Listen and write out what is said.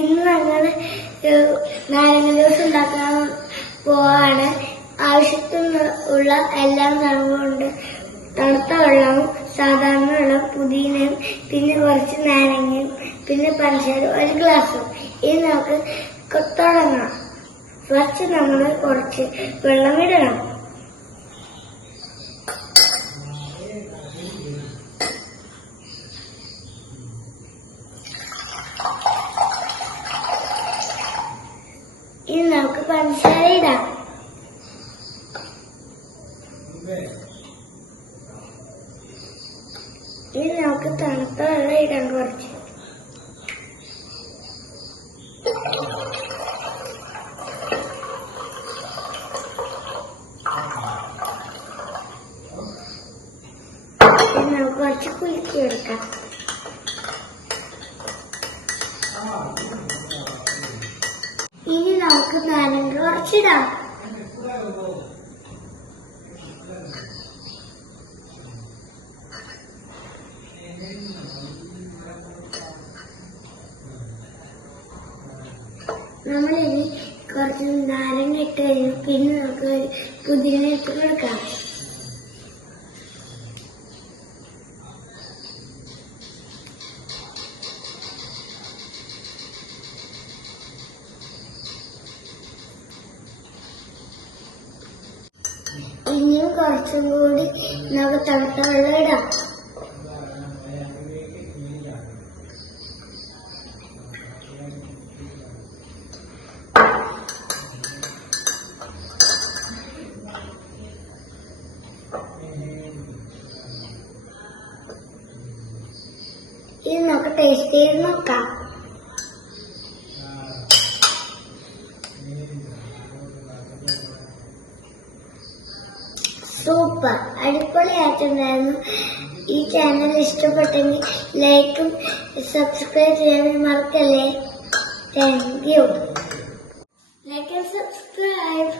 ഇന്ന് ഞങ്ങൾ നാരങ്ങ ജ്യൂസ് ഉണ്ടാക്കാൻ പോവാണ്. ആവശ്യത്തിനുള്ള എല്ലാം സാധനങ്ങളുണ്ട്. തണുത്ത വെള്ളവും സാധാരണ വെള്ളം, പുതിനയും, പിന്നെ കുറച്ച് നാരങ്ങയും, പിന്നെ പഞ്ചസാര 1 ഗ്ലാസും. ഇനി നമുക്ക് തുടങ്ങാം. ഫസ്റ്റ് നമ്മൾ കുറച്ച് വെള്ളം ഇടണം. ഇനി നമുക്ക് പഞ്ചസാര ഇടാം. ഇനി നമുക്ക് തണുത്ത വെള്ളം ഇടാം കുറച്ച്. ഇനി നമുക്ക് കുറച്ച് കുലുക്കിയെടുക്കാം. ഇനി നമുക്ക് നാരങ്ങ കുറച്ചിടാം. നമ്മളിനി കുറച്ച് നാരങ്ങ ഇട്ട് കഴിഞ്ഞു. പിന്നെ നമുക്ക് പുതിന ഇട്ട് കൊടുക്കാം. ഇനിയും കുറച്ചും കൂടി നമുക്ക് തണുത്ത വെള്ളം ഇടാം. ഇനി നമുക്ക് ടേസ്റ്റ് ചെയ്ത് നോക്കാം. സൂപ്പർ, അടിപൊളിയായിട്ടുണ്ടായിരുന്നു. ഈ ചാനൽ ഇഷ്ടപ്പെട്ടെങ്കിൽ ലൈക്കും സബ്സ്ക്രൈബ് ചെയ്യാൻ മറക്കല്ലേ. Thank you. Like and subscribe.